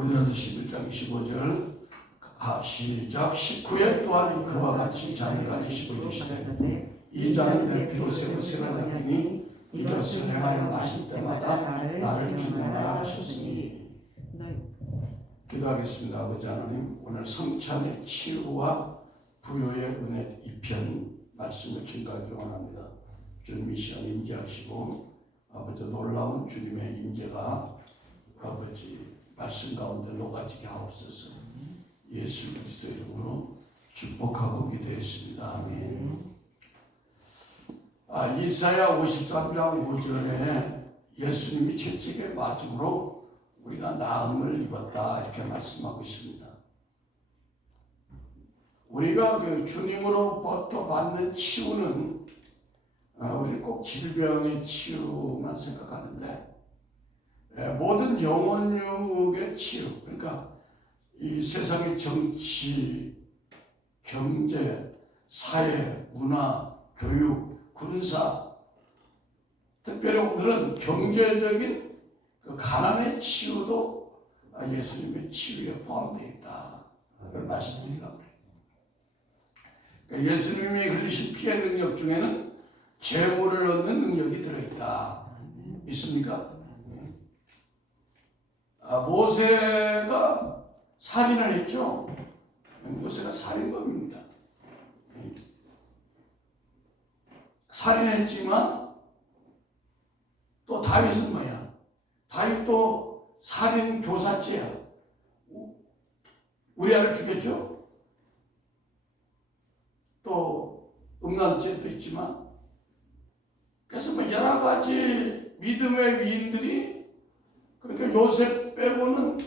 고린도서 11장 25절 시작. 식후에 또한 그와 같이 잔을 가지시고 이르시되 이 잔은 내 피로 새로 새로나기니 이것을 행하여 마실 때마다 나를 기념하라 하셨으니. 기도하겠습니다. 아버지 하나님, 오늘 성찬의 치유와 부요의 은혜 2편 말씀을 증거하기 원합니다. 주님 이 시간 임재하시고 아버지 놀라운 주님의 임재가 아버지 말씀 가운데 녹아지게 하옵소서. 예수 그리스도의 이름으로 축복하고 기도했습니다. 아멘. 이사야 53장 5절에 예수님이 채찍에 맞음으로 우리가 나음을 입었다 이렇게 말씀하고 있습니다. 우리가 그 주님으로부터 받는 치유는 우리 꼭 질병의 치유만 생각하는데 모든 영혼육의 치유, 그러니까 이 세상의 정치, 경제, 사회, 문화, 교육, 군사, 특별히 오늘은 경제적인 그 가난의 치유도 예수님의 치유에 포함되어 있다. 그걸 말씀드리려고 해요. 그러니까 예수님이 흘리신 피의 능력 중에는 재물을 얻는 능력이 들어있다. 있습니까? 모세가 살인을 했죠. 모세가 살인범입니다. 살인했지만 또 다윗은 뭐야? 다윗도 살인 교사죄야. 우리아를 죽였죠. 또 음란죄도 있지만, 그래서 뭐 여러 가지 믿음의 위인들이 그러니까 요셉 빼고는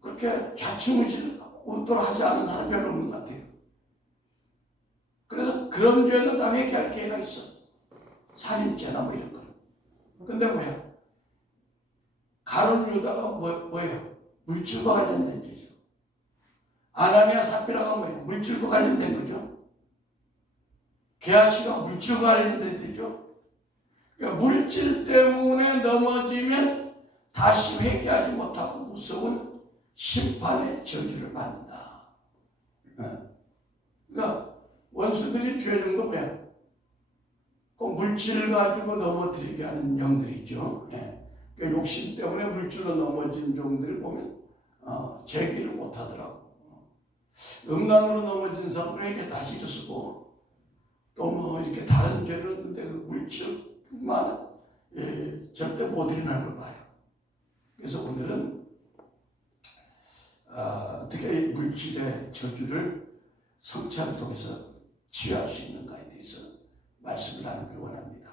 그렇게 좌충우돌 하지 않은 사람이 별로 없는 것 같아요. 그래서 그런 죄는 다 회개할 기회가 있어. 살인죄나 뭐 이런 거. 근데 뭐야? 가룟 유다가 뭐예요? 물질과 관련된 죄죠. 아나니아 삽비라가 뭐예요? 물질과 관련된 거죠. 게하시가 물질과 관련된 죄죠. 그러니까 물질 때문에 넘어지면 다시 회개하지 못하고 무서운 심판의 저주를 받는다. 그러니까 원수들이 죄 중도 뭐야? 꼭 물질을 가지고 넘어뜨리게 하는 영들이 있죠. 그러니까 욕심 때문에 물질로 넘어진 종들을 보면 재기를 못하더라고. 음란으로 넘어진 사람은 회개 다시 일어서고 또 뭐 이렇게 다른 죄를 했는데 그 물질만 절대 못 일어나는 걸 봐요. 그래서 오늘은 어떻게 물질의 저주를 성찬을 통해서 치유할 수 있는가에 대해서 말씀을 나누기 원합니다.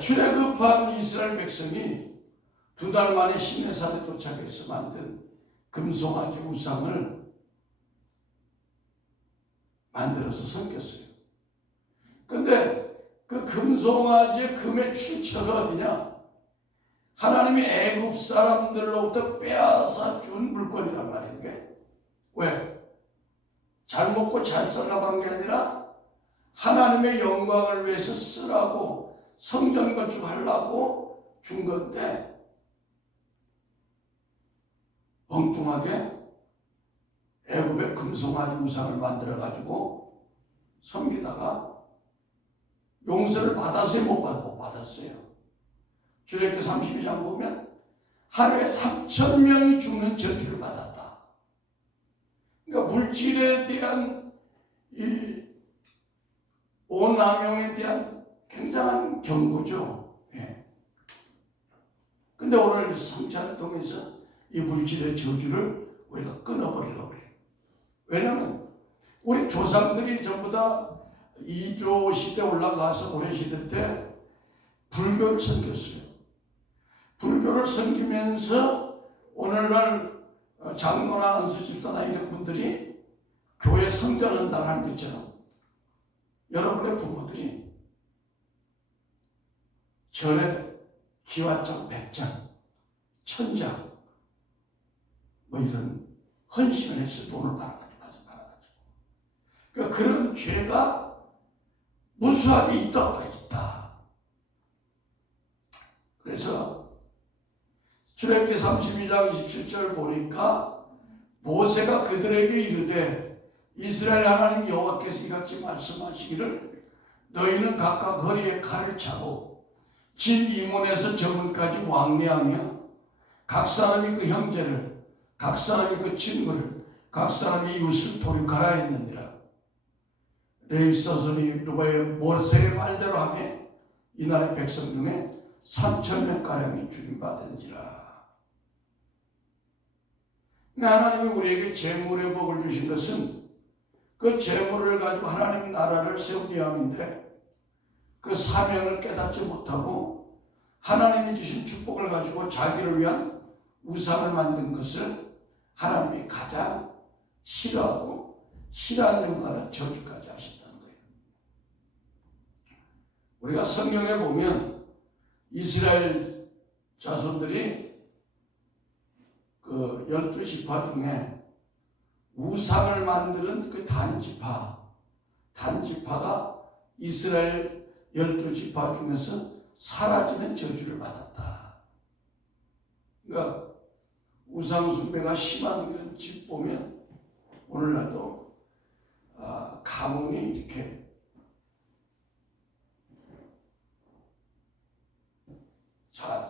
출애굽한 이스라엘 백성이 2달 만에 시내산에 도착해서 만든 금송아지 우상을 만들어서 섬겼어요. 근데 그 금송아지의 금의 출처가 어디냐? 하나님이 애굽 사람들로부터 빼앗아 준 물건이란 말이에요. 이게 왜? 잘 먹고 잘 살라고 한 게 아니라 하나님의 영광을 위해서 쓰라고 성전 건축하려고 준 건데 엉뚱하게 애굽의 금송아지 우상을 만들어 가지고 섬기다가 용서를 받았어요? 못 받았어요? 출애굽기 32장 보면 하루에 3,000명이 죽는 저주를 받았다. 그러니까 물질에 대한 이 오남용에 대한 굉장한 경고죠. 근데 오늘 성찬을 통해서 이 물질의 저주를 우리가 끊어버리려고 해요. 왜냐하면 우리 조상들이 전부 다 이조 시대 올라가서 고려 시대 때 불교를 섬겼어요. 불교를 섬기면서 오늘날 장로나 안수집사나 이런 분들이 교회 성전한다는 것처럼 여러분의 부모들이 절에 기와장 100장, 1000장 뭐 이런 헌신을 해서 돈을 받아가지고. 그러니까 그런 죄가 무수하게 있다. 그래서 출애굽기 32장 27절 보니까 모세가 그들에게 이르되 이스라엘 하나님 여호와께서 이같이 말씀하시기를 너희는 각각 허리에 칼을 차고 진 이문에서 저문까지 왕래하며 각 사람이 그 형제를 각 사람이 그 친구를 각 사람이 이웃을 도륙하라 했느니라. 레위 사손이 모세의 말대로 하며 이날의 백성 중에 3,000명가량이 죽임받은지라. 하나님이 우리에게 재물의 복을 주신 것은 그 재물을 가지고 하나님 나라를 세우기 위함인데 그 사명을 깨닫지 못하고 하나님이 주신 축복을 가지고 자기를 위한 우상을 만든 것을 하나님이 가장 싫어하고 싫어하는 것과 저주까지 하신다는 거예요. 우리가 성경에 보면 이스라엘 자손들이 그 12지파 중에 우상을 만드는 그 단지파가 이스라엘 12지파 중에서 사라지는 저주를 받았다. 그러니까 우상 숭배가 심한 이런 집 보면 오늘날도 가문이 이렇게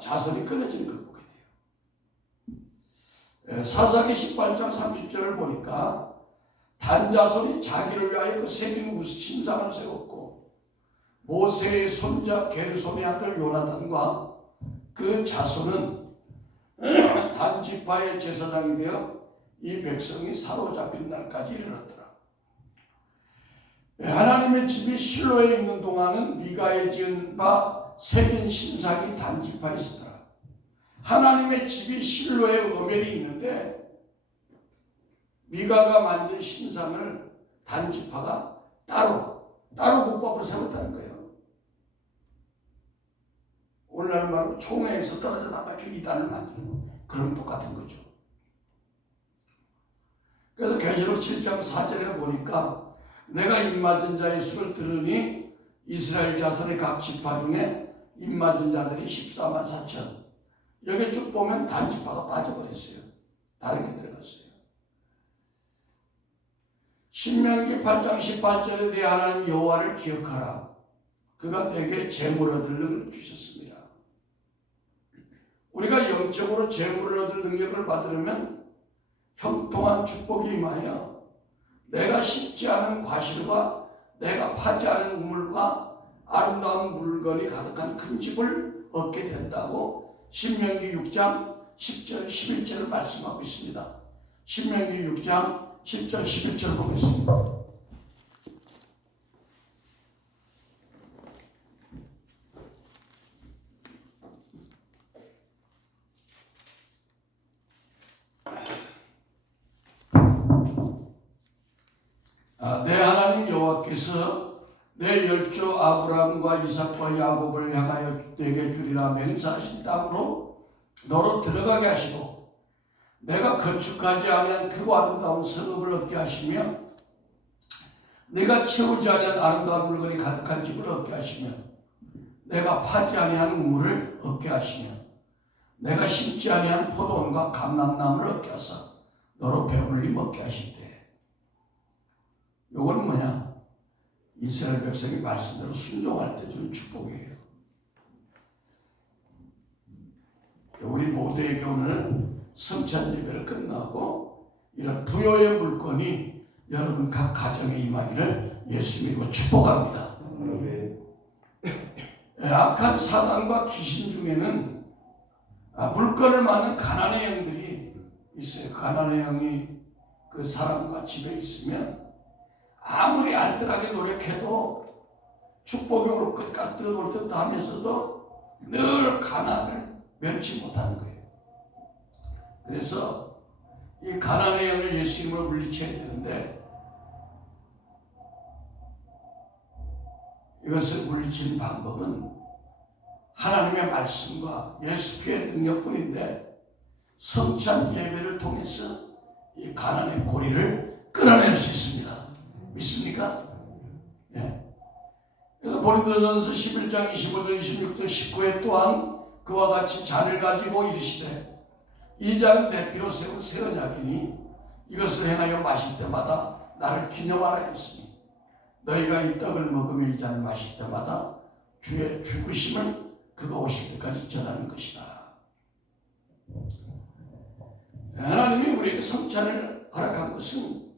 자손이 끊어지는 걸 보게 돼요. 사사기 18장 30절을 보니까 단자손이 자기를 위하여 그 새긴 신상을 세웠고 모세의 손자 게르손의 아들 요나단과 그 자손은 단지파의 제사장이 되어 이 백성이 사로잡힌 날까지 이르렀더라. 하나님의 집이 실로에 있는 동안은 미가에 지은 바 새긴 신상이 단지파에 있었더라. 하나님의 집이 실로에 오멜이 있는데 미가가 만든 신상을 단지파가 따로 국밥을 세웠다는 거예요. 오늘날 말로 총회에서 떨어져 나가지고 이단을 만드는 그런 똑같은 거죠. 그래서 계시록 7장 4절에 보니까 내가 입맞은 자의 수를 들으니 이스라엘 자손의 각 지파 중에 입맞은 자들이 14만 4천. 여기 쭉 보면 단지파가 빠져버렸어요. 다른 게 들어갔어요. 신명기 8장 18절에 내 하나님 여호와를 기억하라. 그가 내게 재물 얻을 능력을 주셨습니다. 우리가 영적으로 재물을 얻을 능력을 받으려면 형통한 축복이 임하여 내가 심지 않은 과실과 내가 파지 않은 우물과 아름다운 물건이 가득한 큰 집을 얻게 된다고 신명기 6장 10절 11절을 말씀하고 있습니다. 신명기 6장 10절 11절 보겠습니다. 내 하나님 여호와께서 내 열조 아브라함과 이삭과 야곱을 향하여 내게 주리라 맹세하신 땅으로 너로 들어가게 하시고 내가 건축하지 아니한 크고 아름다운 성읍을 얻게 하시며 내가 채우지 아니한 아름다운 물건이 가득한 집을 얻게 하시며 내가 파지 아니한 우물을 얻게 하시며 내가 심지 아니한 포도원과 감람나무를 얻게 하사 너로 배불리 먹게 하시되. 요건 뭐냐? 이스라엘 백성이 말씀대로 순종할 때 주는 축복이에요. 우리 모두에게 오늘 성찬 예배를 끝나고 이런 부여의 물건이 여러분 각 가정에 임하기를 예수 믿고 축복합니다. 악한 사단과 귀신 중에는 물건을 많은 가난의 영들이 있어요. 가난의 영이 그 사람과 집에 있으면 아무리 알뜰하게 노력해도 축복이 올 것 같듯 올 듯 하면서도 늘 가난을 면치 못하는 거예요. 그래서 이 가난의 영을 예수님으로 물리쳐야 되는데 이것을 물리치는 방법은 하나님의 말씀과 예수 피의 능력뿐인데 성찬 예배를 통해서 이 가난의 고리를 끊어낼 수 있습니다. 믿습니까? 네. 그래서 고린도전서 11장 25절 26절 19에 또한 그와 같이 잔을 가지고 이르시되 이 잔은 내 피로 세운 새 언약이니 이것을 행하여 마실 때마다 나를 기념하라 했으니 너희가 이 떡을 먹으며 이 잔을 마실 때마다 주의 죽으심을 그가 오실 때까지 전하는 것이다. 하나님이 우리에게 성찬을 허락한 것은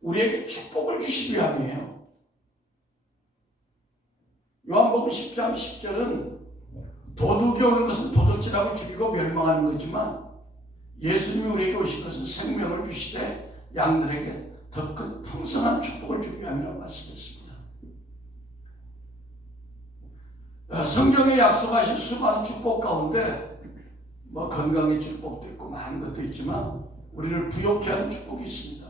우리에게 축복을 주시기 위함이에요. 요한복음 10장 10절은 도둑이 오는 것은 도둑질하고 죽이고 멸망하는 거지만 예수님이 우리에게 오신 것은 생명을 주시되 양들에게 더 큰 풍성한 축복을 주기 위함이라고 말씀했습니다. 성경에 약속하신 수많은 축복 가운데 건강의 축복도 있고 많은 것도 있지만 우리를 부욕케 하는 축복이 있습니다.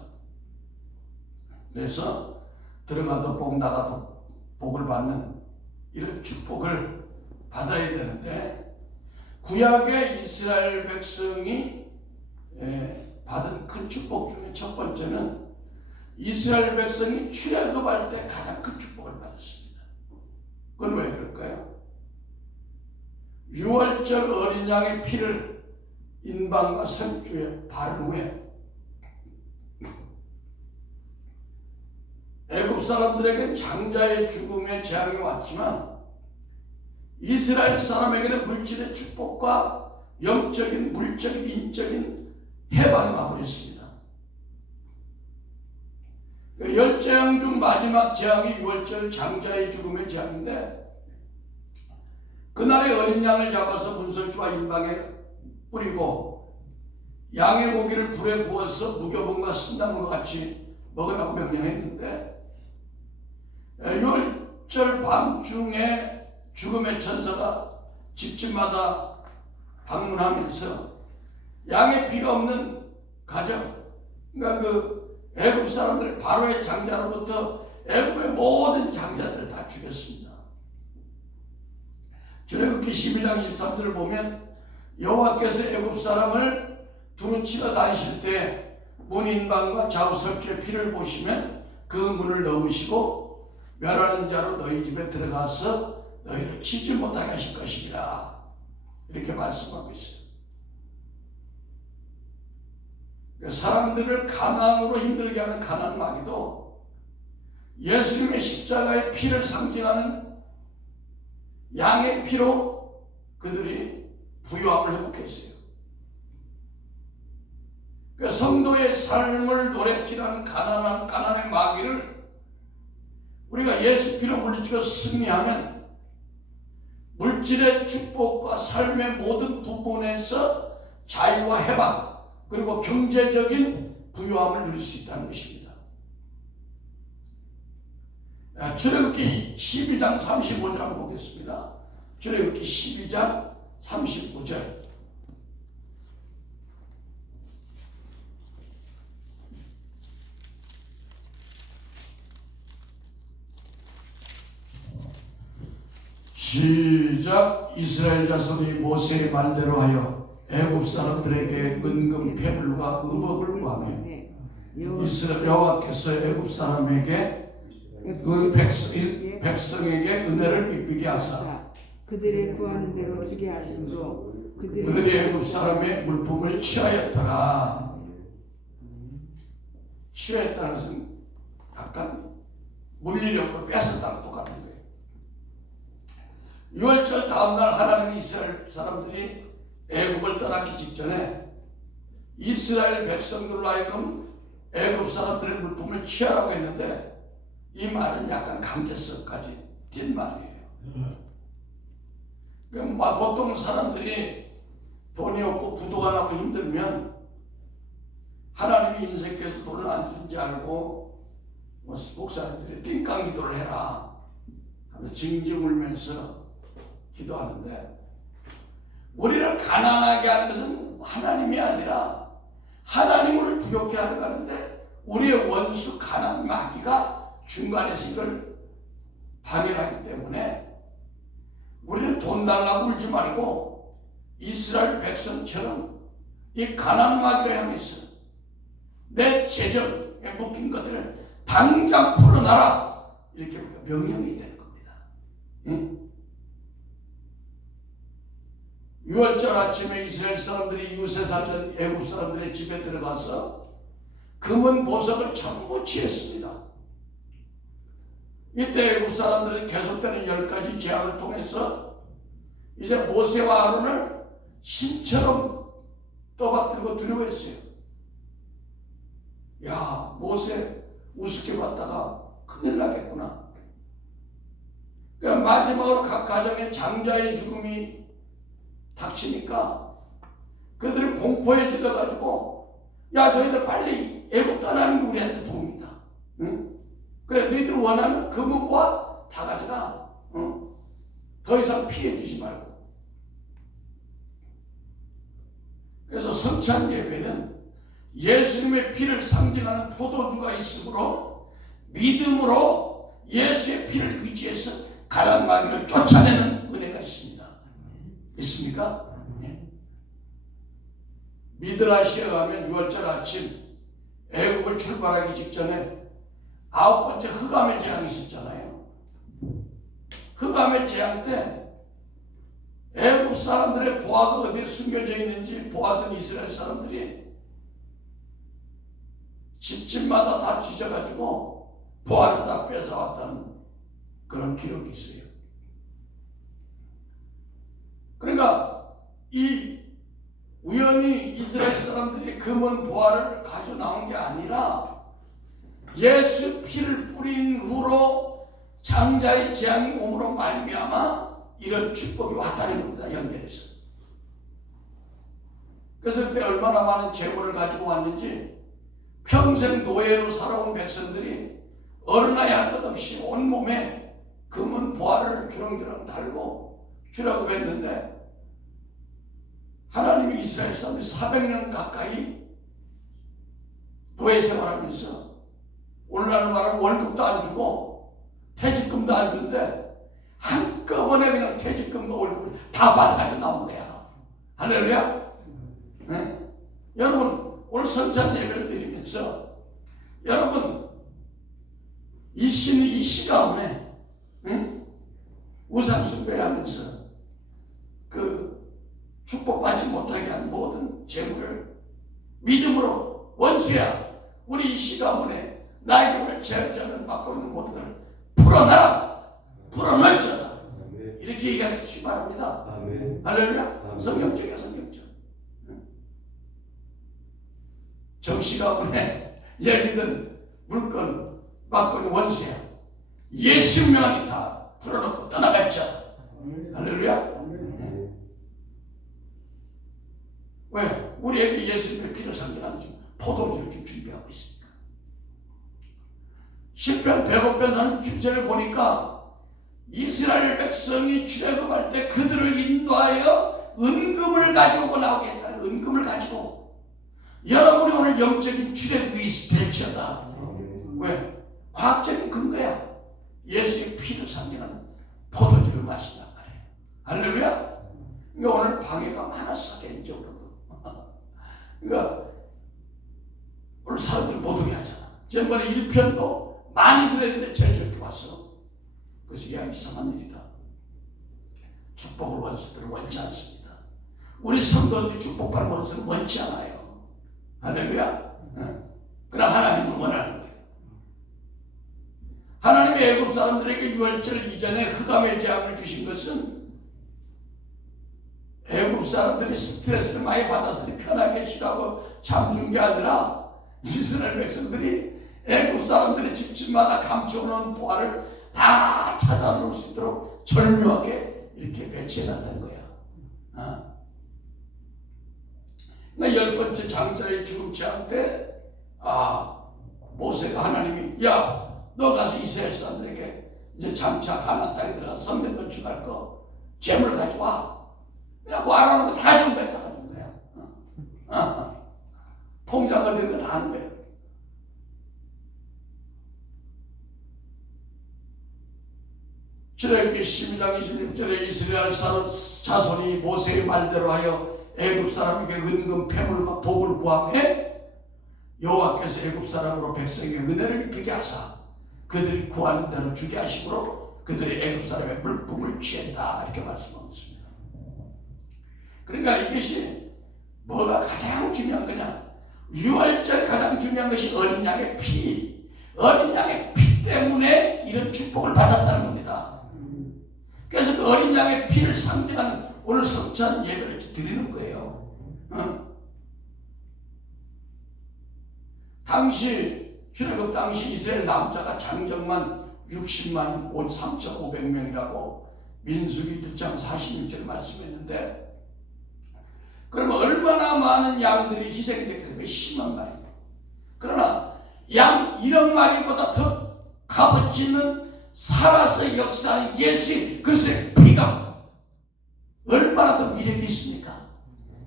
그래서 들어가도 복 나가도 복을 받는 이런 축복을 받아야 되는데 구약의 이스라엘 백성이 받은 큰 축복 중에 첫 번째는 이스라엘 백성이 출애굽할 때 가장 큰 축복을 받았습니다. 그건 왜 그럴까요? 유월절 어린 양의 피를 인방과 산주에 바른 후에 애굽 사람들에게 장자의 죽음의 재앙이 왔지만 이스라엘 사람에게는 물질의 축복과 영적인, 물적인, 인적인 해방이 와버렸습니다. 열 재앙 중 마지막 재앙이 유월절 장자의 죽음의 재앙인데 그날의 어린 양을 잡아서 문설주와 인방에 뿌리고 양의 고기를 불에 구워서 무교봉과 신당과 같이 먹으라고 명령했는데 유월절 밤중에 죽음의 천사가 집집마다 방문하면서 양의 피가 없는 가정, 그러니까 그 애굽 사람들 바로의 장자로부터 애굽의 모든 장자들을 다 죽였습니다. 출애굽기 12장 23절을 보면 여호와께서 애굽 사람을 두루치러 다니실 때 문인방과 좌우설주의 피를 보시면 그 문을 넘으시고 멸하는 자로 너희 집에 들어가서 너희를 치지 못하게 하실 것이라 이렇게 말씀하고 있어요. 사람들을 가난으로 힘들게 하는 가난 마귀도 예수님의 십자가의 피를 상징하는 양의 피로 그들이 부유함을 회복했어요. 성도의 삶을 노래질하는 가난의 마귀를 우리가 예수 피로 물리치고 승리하면 물질의 축복과 삶의 모든 부분에서 자유와 해방 그리고 경제적인 부유함을 누릴 수 있다는 것입니다. 출애굽기 12장 35절 한번 보겠습니다. 출애굽기 12장 35절. 시작. 이스라엘 자손이 모세의 말대로 하여 애굽 사람들에게 은금 패물과 의복을 구하며 이스라엘 여호와께서 애굽 사람에게 백성에게 은혜를 빚비게 하사 그들의 구하는 대로 주게 하심으로 그들이 애굽 사람의 물품을 취하였더라. 취하였다는 것은 약간 물리력을 뺏었다는 똑같은 거예요. 유월절 다음날 하나님이 이스라엘 사람들이 애굽을 떠나기 직전에 이스라엘 백성들로 하여금 애굽 사람들의 물품을 취하라고 했는데 이 말은 약간 강제성까지 된 말이에요. 그러니까 보통 사람들이 돈이 없고 부도가 나고 힘들면 하나님이 인생께서 돈을 안 주는지 알고 목사님들이 띵깡 기도를 해라 하면서 징징 울면서 기도하는데 우리를 가난하게 하는 것은 하나님이 아니라 하나님을 부욕케 하려고 하는데 우리의 원수 가난 마귀가 중간에서 이걸 방해하기 때문에 우리는 돈 달라고 울지 말고 이스라엘 백성처럼 이 가난 마귀를 향해서 내 재정에 묶인 것들을 당장 풀어놔라 이렇게 명령이 되는 겁니다. 응? 유월절 아침에 이스라엘 사람들이 이웃에 살던 애굽 사람들의 집에 들어가서 금은 보석을 전부 취했습니다. 이때 애굽 사람들은 계속되는 10가지 재앙을 통해서 이제 모세와 아론을 신처럼 떠받들고 두려워했어요. 야, 모세 우습게 봤다가 큰일 나겠구나. 그러니까 마지막으로 각 가정의 장자의 죽음이 닥치니까 그들이 공포에 질러가지고 야, 너희들 빨리 애굽 떠나는 게 우리한테 도움이다. 응? 그래, 너희들 원하는 금은과 다 가져가. 더 이상 피해 주지 말고. 그래서 성찬 예배는 예수님의 피를 상징하는 포도주가 있으므로 믿음으로 예수의 피를 의지해서 가난 마귀를 쫓아내는 은혜가 있습니다. 있습니까? 네. 미드라시에 가면 6월절 아침 애굽을 출발하기 직전에 9번째 흑암의 재앙이 있었잖아요. 흑암의 재앙 때 애굽 사람들의 보화가 어디에 숨겨져 있는지 보았던 이스라엘 사람들이 집집마다 다 뒤져가지고 보화를 다 뺏어왔다는 그런 기록이 있어요. 그러니까 이 우연히 이스라엘 사람들이 금은 보화를 가져 나온 게 아니라 예수 피를 뿌린 후로 장자의 재앙이 오므로 말미암아 이런 축복이 왔다는 겁니다. 연결해서. 그래서 그때 얼마나 많은 재물을 가지고 왔는지 평생 노예로 살아온 백성들이 어른아이 할 것 없이 온몸에 금은 보화를 주렁주렁 달고 주라고 했는데 하나님이 이스라엘 사람들이 400년 가까이 노예 생활하면서 오늘날 말하면 월급도 안 주고 퇴직금도 안 주는데 한꺼번에 그냥 퇴직금과 월급을 다 받아가지고 나온 거야. 할렐루야. 네? 여러분 오늘 성찬 예배를 드리면서 여러분 이 시간에 우상 숭배하면서 그 축복받지 못하게 한 모든 재물을 믿음으로 원수야 우리 이 시간에 나에게 오늘 제한자는 받고 있는 모든 걸 풀어낼지어다 이렇게 얘기하시기 바랍니다. 할렐루야. 성경적이야 성경적. 정시가문에 예비든 물건 받고 있는 원수야 예수 명이 다 풀어놓고 떠나갈지어다. 할렐루야. 왜? 우리에게 예수님의 피를 상징하는 포도주를 좀 준비하고 있으니까. 시편 105편 37절을 보니까 이스라엘 백성이 출애굽할 때 그들을 인도하여 은금을 가지고 나오게 했다는 은금을 가지고 여러분이 오늘 영적인 출애굽이 될지어다. 왜? 과학적인 근거야. 예수의 피를 상징하는 포도주를 마신단 말이에요. 할렐루야. 그러니까 오늘 방해가 많았어 개인적으로. 그러니까 오늘 사람들 못 오게 하잖아. 지난번에 1편도 많이 들었는데 제일 적게 왔어. 그것이 그냥 이상한 일이다. 축복을 원수들을 원치 않습니다. 우리 성도들이 축복받는 원수는 원치 않아요. 할렐루야. 그러나 하나님은 원하는 거예요. 하나님이 애굽 사람들에게 유월절 이전에 흑암의 재앙을 주신 것은 애굽 사람들이 스트레스를 많이 받았으니 편하게 쉬라고 잠준 게 아니라 이스라엘 백성들이 애굽 사람들의 집집마다 감춰놓은 보화를 다 찾아놓을 수 있도록 절묘하게 이렇게 배치해놨다는 거야. 나 10번째 장자의 죽음 재앙 때 모세가 하나님이 너 가서 이스라엘 사람들에게 이제 장차 가나안 땅에 들어가서 성전 건축할 거 재물 가져와. 그냥 말하는 거 다 준비했다 가는 거야. 통장 어디 있는 거 다 하는 거야. 출애굽기 12장 26절에 이스라엘 자손이 모세의 말대로 하여 애굽 사람에게 은금 패물과 복을 구하매 여호와께서 애굽 사람으로 백성에게 은혜를 입히게 하사 그들이 구하는 대로 주게 하심으로 그들이 애굽 사람의 물품을 취했다 이렇게 말씀하고 있습니다. 그러니까 이것이 뭐가 가장 중요한 거냐? 유월절 가장 중요한 것이 어린 양의 피. 어린 양의 피 때문에 이런 축복을 받았다는 겁니다. 그래서 그 어린 양의 피를 상징하는 오늘 성찬 예배를 드리는 거예요. 당시 출애굽 당시 이스라엘 남자가 장정만 60만 3,500명이라고 민수기 1장 46절에 말씀했는데, 그러면 얼마나 많은 양들이 희생이 됐겠어요? 몇십만 마리. 그러나 양 1억 마리보다 더 값어치는 살아서 역사하는 예수의 그리스도의 피가 얼마나 더 위력이 있습니까?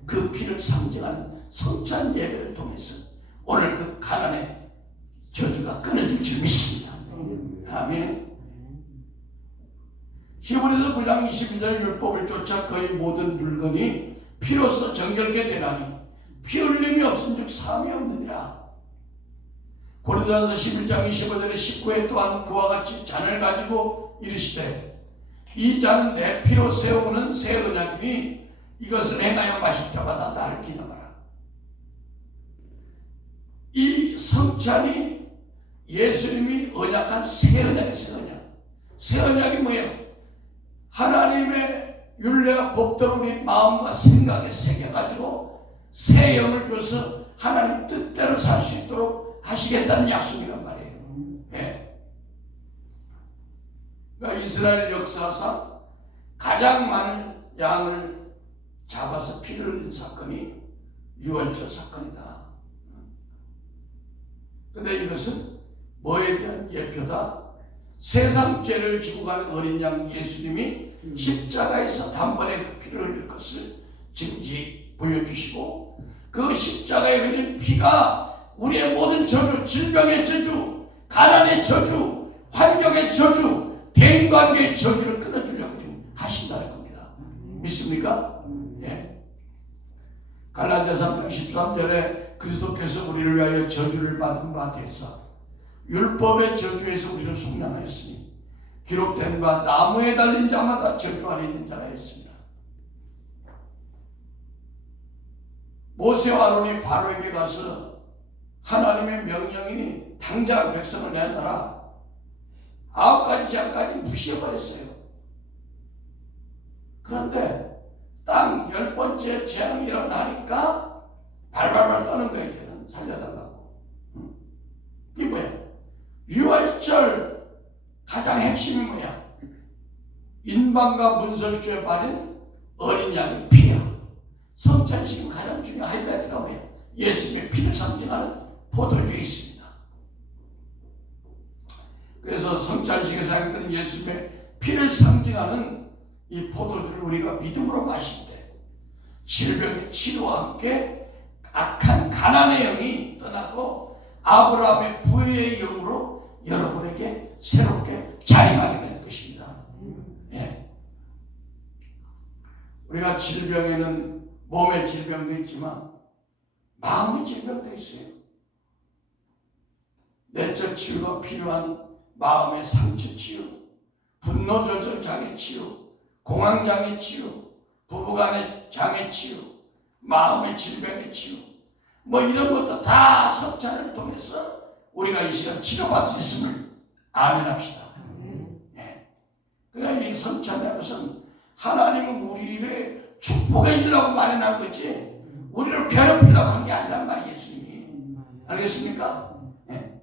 그 피를 상징하는 성찬 예배를 통해서 오늘 그 가난의 저주가 끊어질 줄 믿습니다. 아멘. 히브리서 9장 22절 율법을 쫓아 그의 모든 물건이 피로써 정결케 되나니 피 흘림이 없은즉 사함이 없느니라. 고린도전서 11장 25절에 19회 또한 그와 같이 잔을 가지고 이르시되 이 잔은 내 피로 세우는 새 언약이니 이것을 행하여 마실 때마다 나를 기념하라. 이 성찬이 예수님이 언약한 새 언약이 새 언약. 새 언약이 뭐예요? 하나님의 율례와 법도를 우리 마음과 생각에 새겨가지고 새 영을 줘서 하나님 뜻대로 살 수 있도록 하시겠다는 약속이란 말이에요. 네. 그러니까 이스라엘 역사상 가장 많은 양을 잡아서 피를 흘린 사건이 유월절 사건이다. 근데 이것은 뭐에 대한 예표다? 세상 죄를 지고 가는 어린 양 예수님이 십자가에서 단번에 그 피를 흘릴 것을 지금 보여주시고, 그 십자가에 흘린 피가 우리의 모든 저주, 질병의 저주, 가난의 저주, 환경의 저주, 대인관계의 저주를 끊어주려고 지금 하신다는 겁니다. 믿습니까? 예. 갈라디아서 3장 13절에 그리스도께서 우리를 위하여 저주를 받은 바 되사 율법의 저주에서 우리를 속량하였으니 기록된 바 나무에 달린 자마다 저주 안에 있는 자라 했습니다. 모세와 아론이 바로에게 가서 하나님의 명령이니 당장 백성을 내놔라. 9가지 재앙까지 무시해버렸어요. 그런데 딱 10번째 재앙이 일어나니까 발발발 떠는 거예요. 이제는 살려달라고. 이게 뭐야? 유월절 가장 핵심이 뭐야? 인방과 문설주에 바른 어린 양의 피야. 성찬식이 가장 중요한 하이라이트가 뭐야? 예수님의 피를 상징하는 포도주에 있습니다. 그래서 성찬식에 사용되는 예수님의 피를 상징하는 이 포도주를 우리가 믿음으로 마실 때 질병의 치료와 함께 악한 가난의 영이 떠나고 아브라함의 부의 영으로 여러분에게 새롭게 자림하게 될 것입니다. 예. 우리가 질병에는 몸의 질병도 있지만 마음의 질병도 있어요. 내적 치유가 필요한 마음의 상처 치유, 분노 조절 장애 치유, 공황 장애 치유, 부부간의 장애 치유, 마음의 질병의 치유, 뭐 이런 것도 다 성찬을 통해서 우리가 이 시간 치료받을 수 있음을 아멘합시다. 네. 그러니까 이 성찬이라는 것은 하나님은 우리를 축복해 주려고 마련한 거지 우리를 괴롭히려고 한 게 아니란 말이에요. 예수님이. 알겠습니까? 네.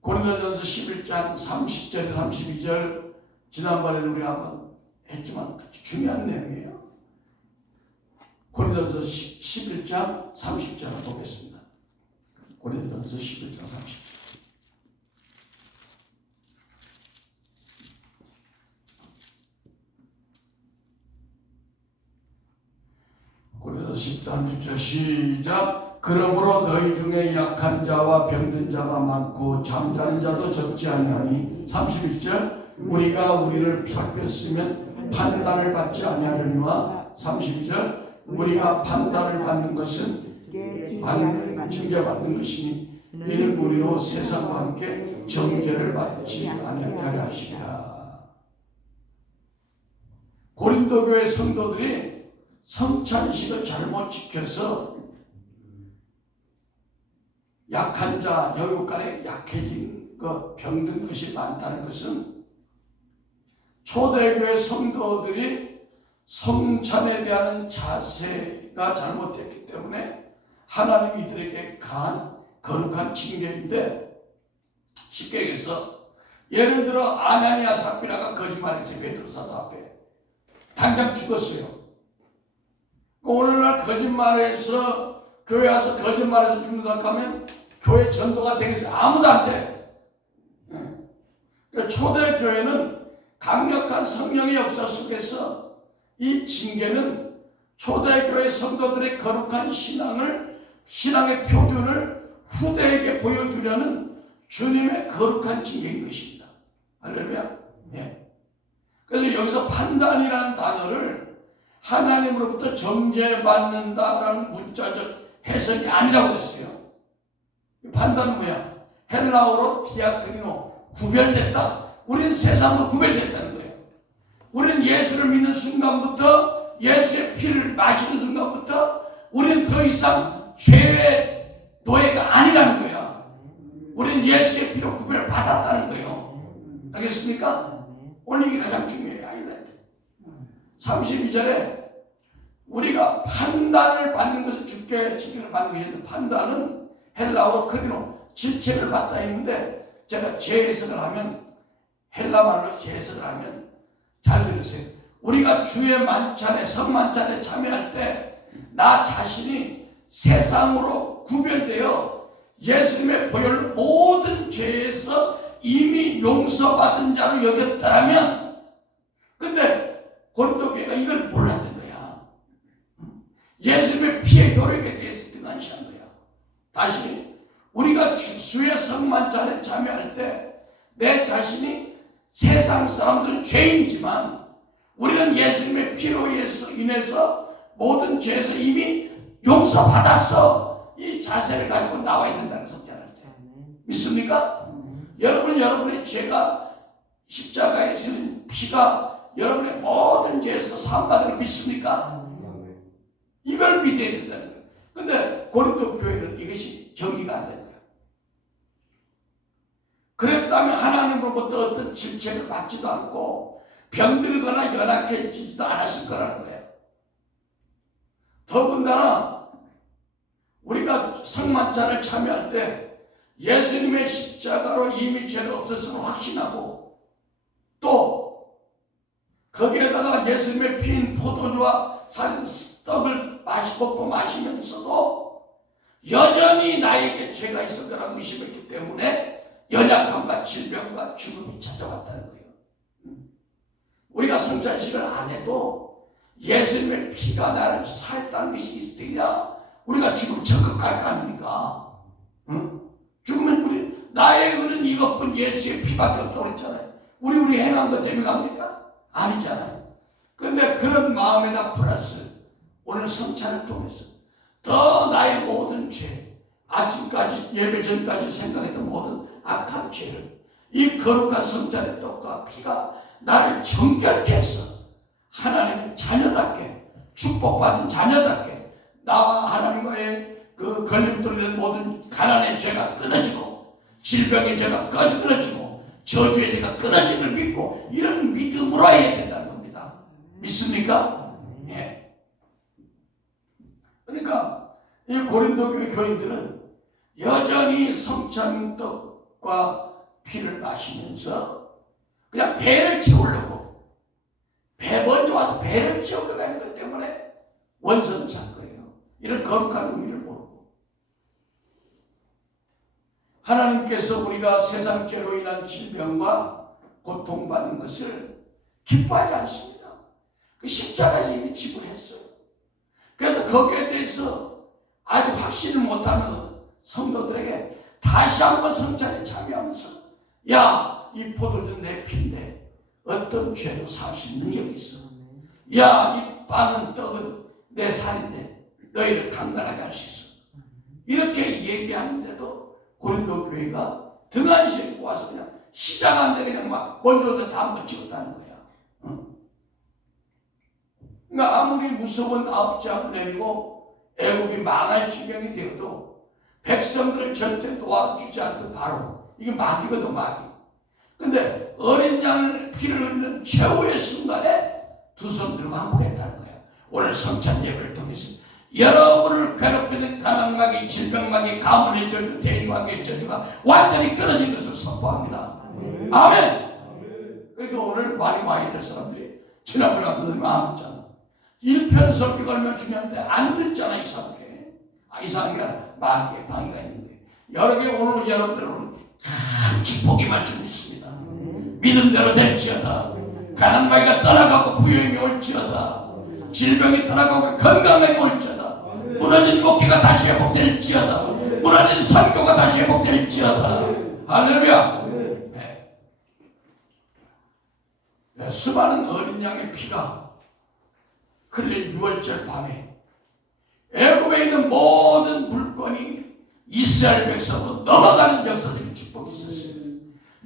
고린도전서 11장 30절 32절 지난번에도 우리가 한번 했지만 중요한 내용이에요. 고린도전서 11장 30절을 보겠습니다. 고린도전서 11장 30절. 고린도전서 10장 30절 시작. 그러므로 너희 중에 약한 자와 병든 자가 많고 잠자는 자도 적지 아니하니 31절. 우리가 우리를 살폈으면 판단을 받지 아니하려니와 32절. 우리가 판단을 받는 것은 징계받는 것이니 이는 우리로 세상과 함께 정죄를 받지 아니하게 하시리라. 고린도 교회 성도들이 성찬식을 잘못 지켜서 약한 자, 여육 간에 약해진 것, 병든 것이 많다는 것은 초대교회 성도들이 성찬에 대한 자세가 잘못됐기 때문에 하나님이 이들에게 강한 거룩한 징계인데, 쉽게 얘기해서 예를 들어 아나니아 삽비라가 거짓말해서 베드로 사도 앞에 당장 죽었어요. 오늘날 거짓말해서 교회 와서 거짓말해서 죽는다 하면 교회 전도가 되겠어요? 아무도 안 돼. 그러니까 초대교회는 강력한 성령의 역사 속에서 이 징계는 초대교회 성도들의 거룩한 신앙의 표준을 후대에게 보여주려는 주님의 거룩한 징계인 것입니다. 할렐루야. 네. 그래서 여기서 판단이라는 단어를 하나님으로부터 정죄받는다라는 문자적 해석이 아니라고 했어요. 판단은 뭐야? 헬라어로 디아크리노, 구별됐다. 우리는 세상으로 구별됐다는 거예요. 우리는 예수를 믿는 순간부터, 예수의 피를 마시는 순간부터 우리는 더 이상 죄의 노예가 아니라는 거야. 우리는 예수의 피로 구별을 받았다는 거예요. 알겠습니까? 오늘 이게 가장 중요해요. 하이라이트. 32절에 우리가 판단을 받는 것은 주께 징계를 받는 게 있는데, 판단은 헬라어로 크리노, 질책을 받다 했는데, 제가 재해석을 하면, 헬라말로 재해석을 하면, 잘 들으세요. 우리가 주의 만찬에, 성만찬에 참여할 때 나 자신이 세상으로 구별되어 예수님의 보혈로 모든 죄에서 이미 용서받은 자로 여겼다면, 근데 고린도 교회가 이걸 몰랐던 거야. 예수님의 피의 효력에 대해서 등한시한 거야. 다시 우리가 주의 성만찬에 참여할 때 내 자신이, 세상 사람들은 죄인이지만 우리는 예수님의 피로 인해서 모든 죄에서 이미 용서받았어. 이 자세를 가지고 나와야 된다는 성찬할 때. 믿습니까? 여러분의 죄가 십자가에 실린 피가 여러분의 모든 죄에서 사함받은 걸 믿습니까? 이걸 믿어야 된다는 거예요. 근데 고린도 교회는 이것이 정리가 안 된 거예요. 그랬다면 하나님으로부터 어떤 질책을 받지도 않고 병들거나 연약해지지도 않았을 거라는 거예요. 더군다나 우리가 성만찬을 참여할 때 예수님의 십자가로 이미 죄가 없었음을 확신하고, 또 거기에다가 예수님의 피인 포도주와 살인 떡을 먹고 마시면서도 여전히 나에게 죄가 있을 거라고 의심했기 때문에 연약함과 질병과 죽음이 찾아왔다는 거예요. 우리가 성찬식을 안 해도 예수님의 피가 나를 살했다는 것이 있어야 우리가 죽음 천국 갈 거 아닙니까? 응? 죽으면 나의 의는 이것뿐 예수의 피밖에 없다고 그랬잖아요. 우리 행한 것 때문에 갑니까? 아니잖아요. 그런데 그런 마음에다 플러스 오늘 성찬을 통해서 더 나의 모든 죄, 아침까지 예배 전까지 생각했던 모든 악한 죄를 이 거룩한 성찬의 떡과 피가 나를 정결케 해서 하나님의 자녀답게, 축복받은 자녀답게 나와 하나님과의 그 걸림돌이 된 모든 가난의 죄가 끊어지고 질병의 죄가 끊어지고 저주의 죄가 끊어짐을 믿고 이런 믿음으로 해야 된다는 겁니다. 믿습니까? 예. 그러니까 이 고린도 교회 교인들은 여전히 성찬떡과 피를 마시면서 그냥 배를 채우려고, 배 먼저 와서 배를 채우려고 하는 것 때문에 원선을 산 거예요. 이런 거룩한 의미를 모르고. 하나님께서 우리가 세상 죄로 인한 질병과 고통받는 것을 기뻐하지 않습니다. 그 십자가에서 이미 지불했어요. 그래서 거기에 대해서 아주 확신을 못하는 성도들에게 다시 한번 성찬에 참여하면서, 야, 이 포도주는 내 피인데 어떤 죄도 살 수 있는 능력이 있어. 야, 이 빵은 떡은 내 살인데 너희를 강단하게 할 수 있어. 이렇게 얘기하는데도 고린도 교회가 등한시에 와서 그냥 시작하는데 그냥 막 먼저 다 한번 찍었다는 거야. 응? 그러니까 아무리 무서운 압제를 내리고 애국이 망할 지경이 되어도 백성들을 절대 도와주지 않던 바로 이게 마귀거든, 마귀. 근데 어린 양을 피를 흘리는 최후의 순간에 두 손 들고 항복했다는 거야. 오늘 성찬 예배를 통해서 여러분을 괴롭히는 가난마귀, 질병마귀, 가문의 저주, 대인마귀의 저주가 완전히 끊어진 것을 선포합니다. 아멘. 그러니까 오늘 말이 많이 될 사람들이 지난번에 같은 안 듣잖아. 일편설교가 얼마나 중요한데 안 듣잖아. 이상하게. 이상한 게 아니라 마귀의 방해가 있는 거예요. 오늘 여러분들은 큰 축복이 말씀 있습니다. 믿음대로 될지어다. 가난마귀가 떠나가고 부유함이 올지어다. 질병이 떠나가고 건강함이 올지어다. 무너진 목회가 다시 회복될지어다. 무너진 선교가 다시 회복될지어다. 할렐루야. 수많은 어린 양의 피가 흘린 6월절 밤에 애굽에 있는 모든 물건이 이스라엘 백성으로 넘어가는 역사적인 축복이 있었어요.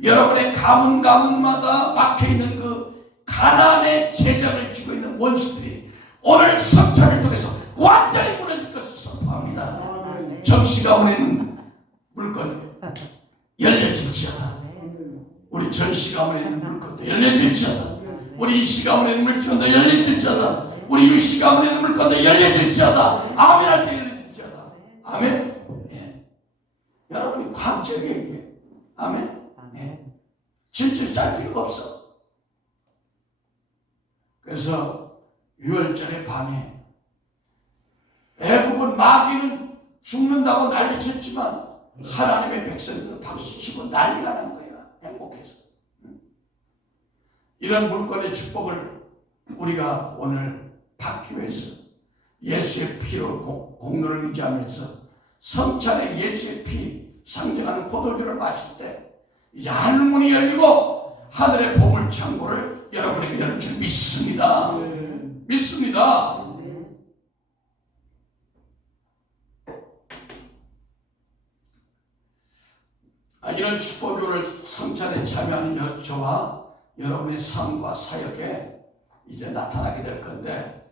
여러분의 가문마다 막혀있는 그 가난의 제장을 쥐고 있는 원수들이 오늘 성찬을 통해서 완전히 무너질 것을 선포합니다. 정씨 가문에 있는 물건 열려질지어다. 우리 전씨 가문에 있는 물건도 열려질지어다. 우리 이씨 가문에 있는 물건도 열려질지어다. 우리 유씨 가문에 있는 물건도 열려질지어다. 아멘 할 때 열려질지어다. 아멘. 예. 여러분이 광적이에요 이게. 아멘. 예. 질질 짤 필요가 없어. 그래서 6월절의 밤에 애국은 마귀는 죽는다고 난리쳤지만 하나님의 백성들은 박수치고 난리가 난 거야. 행복해서. 이런 물건의 축복을 우리가 오늘 받기 위해서 예수의 피로 공로를 의지하면서 성찬에 예수의 피 상징하는 포도주를 마실 때 이제 하늘문이 열리고 하늘의 보물 창고를 여러분에게 열릴 줄 믿습니다. 믿습니다. 이런 축복을 성찬에 참여하는 저와 여러분의 삶과 사역에 이제 나타나게 될 건데,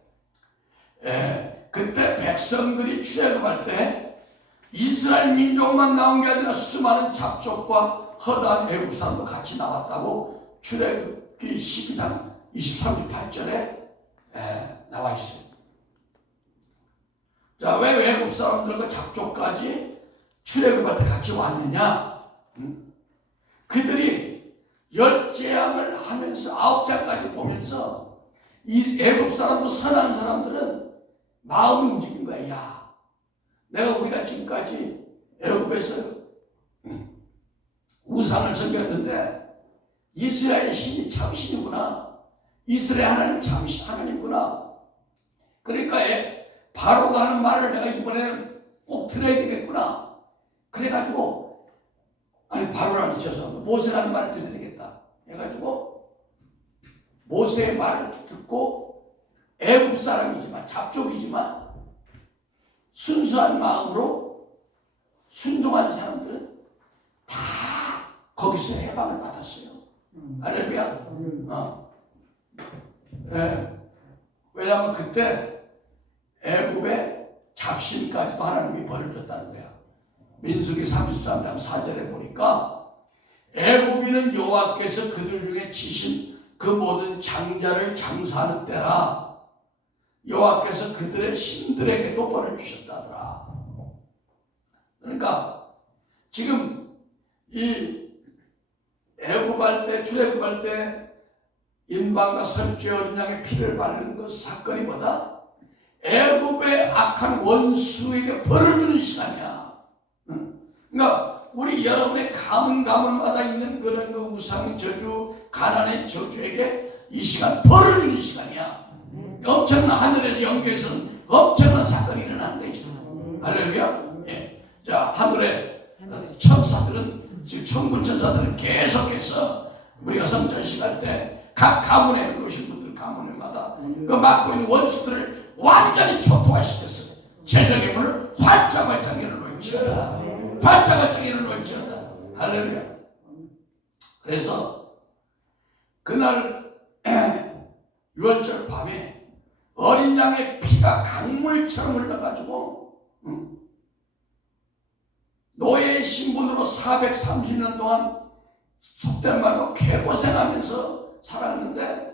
그때 백성들이 출애굽할 때 이스라엘 민족만 나온 게 아니라 수많은 잡족과 허다한 애국 사람도 같이 나왔다고 출애굽기 12장 23, 28절에 나와 있어요. 자, 왜 외국 사람들과 잡족까지 출애굽할 때 같이 왔느냐? 그들이 10재앙을 하면서 9장까지 보면서 이 애굽 사람도 선한 사람들은 마음이 움직인 거야. 야, 우리가 지금까지 애굽에서 우상을 섬겼는데 이스라엘 신이 참 신이구나. 이스라엘 하나님 참 하나님구나. 그러니까 바로가 하는 말을 내가 이번에는 꼭 들어야 되겠구나. 그래가지고 바로라니 죄송합니다. 모세가 하는 말을 들어야 되겠다. 해가지고 모세의 말을 듣고 애굽 사람이지만 잡족이지만 순수한 마음으로 순종한 사람들은 다 거기서 해방을 받았어요. 할렐루야. 왜냐하면 그때 애굽의 잡신까지도 하나님이 벌을 줬다는 거야. 민수기 33장 4절에 보니까 애굽인은 여호와께서 그들 중에 치신 그 모든 장자를 장사하는 때라. 여호와께서 그들의 신들에게도 벌을 주셨다더라. 그러니까 지금 이 애굽할 때, 출애굽할 때 인방과 설주의 어린 양의 피를 바르는 그 사건이 뭐다? 애굽의 악한 원수에게 벌을 주는 시간이야. 그러니까 우리 여러분의 가문마다 있는 그런 그 우상 저주, 가난의 저주에게 이 시간 벌을 주는 시간이야. 엄청난 하늘에서 영계에서는 엄청난 사건이 일어나는 거죠. 할렐루야. 예. 자, 하늘의 천사들은 지금 천군 천사들은 계속해서 우리가 성찬식 할 때 각 가문에 오신 분들 가문마다 그 맡고 있는 원수들을 완전히 초토화시켰어요. 재정의 문을 활짝 열어놓을지어다. 활짝 열어놓을지어다. 할렐루야. 그래서 그날 6월절 밤에 어린 양의 피가 강물처럼 흘러가지고 노예의 신분으로 430년 동안 속된 말로 개고생하면서 살았는데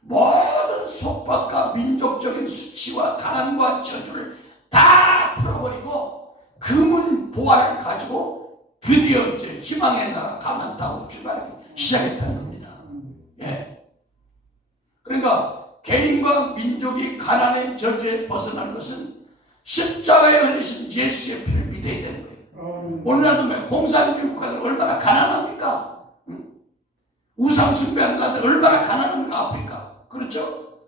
모든 속박과 민족적인 수치와 가난과 저주를 다 풀어버리고 금은 보화를 가지고 드디어 이제 희망의 나라 가나안 땅으로 출발하기 시작했다는 겁니다. 예. 그러니까 개인과 민족이 가난의 저주에 벗어나는 것은 십자가에 흘리신 예수의 피를 믿어야 되는 거예요. 오늘날도 공산주의 국가들 얼마나 가난합니까? 우상 숭배하는 나라들 얼마나 가난합니까? 아프리카. 그렇죠?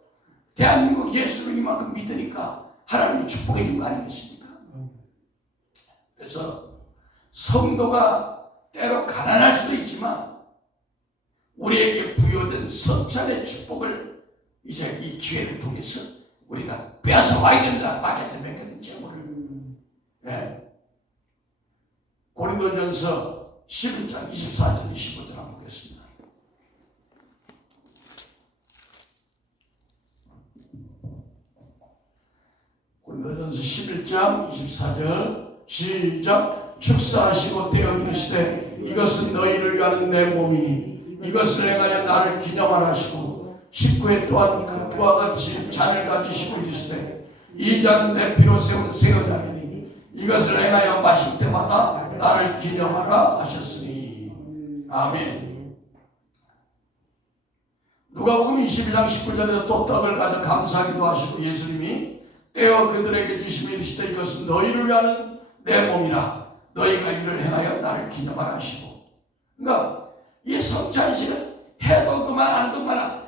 대한민국 예수를 이만큼 믿으니까 하나님이 축복해 준 거 아니겠습니까? 그래서 성도가 때로 가난할 수도 있지만 우리에게 부여된 성찬의 축복을 이제 이 기회를 통해서 우리가 빼앗아 와야 된다. 마게도 맺거든 제물을. 네. 고린도전서 11장 24절 25절 한번 보겠습니다. 고린도전서 11장 24절 시작. 축사하시고 떼어 이르시되 이것은 너희를 위하는 내 몸이니 이것을 행하여 나를 기념하라 하시고 19회 또한 그 피와 같이 잔을 가지시고 이르시되 이 잔은 내 피로 세운 새 언약이니 이것을 행하여 마실 때마다 나를 기념하라 하셨으니. 아멘. 누가복음 22장 19절에 또 떡을 가져 감사하기도 하시고 예수님이 떼어 그들에게 주시며 이르시되 이것은 너희를 위하는 내 몸이라 너희가 이를 행하여 나를 기념하라 하시고. 그러니까 이 성찬식은 해도 그만 안 해도 그만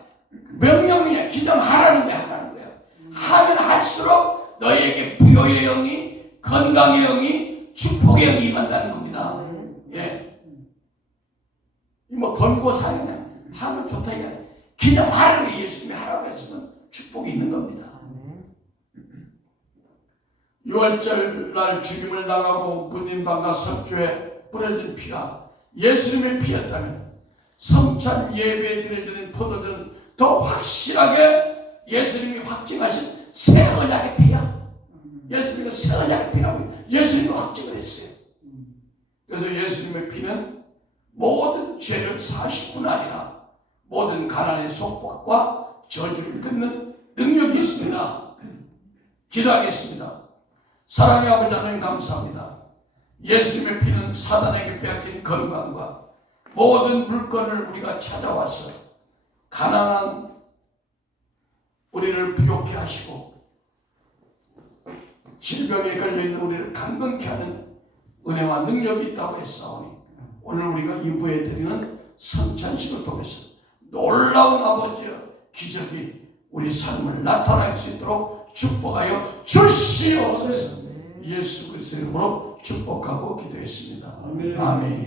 명령이야. 기념하라는 거야. 하라는 거야. 하면 할수록 너희에게 부요의 영이 건강의 영이 축복의 영이 임한다는 겁니다. 예. 뭐 권고사항이냐 하면 좋다 이게 기념하라는 게 예수님이 하라고 했으면 축복이 있는 겁니다. 6월절 날 죽임을 당하고 문인방과 석조에 뿌려진 피가 예수님의 피였다면 성찬 예배에 드려지는 포도는 더 확실하게 예수님이 확증하신 새 언약의 피야. 예수님이 새 언약의 피라고 예수님이 확증을 했어요. 그래서 예수님의 피는 모든 죄를 사실 뿐 아니라 모든 가난의 속박과 저주를 끊는 능력이 있습니다. 기도하겠습니다. 사랑의 아버지 하나님 감사합니다. 예수님의 피는 사단에게 빼앗긴 건강과 모든 물건을 우리가 찾아와서 가난한 우리를 부욕해 하시고 질병에 걸려있는 우리를 강건케 하는 은혜와 능력이 있다고 했사오니 오늘 우리가 이부에 드리는 성찬식을 통해서 놀라운 아버지의 기적이 우리 삶을 나타낼 수 있도록 축복하여 주시옵소서. 예수 그리스도의 이름으로 축복하고 기도했습니다. 아멘.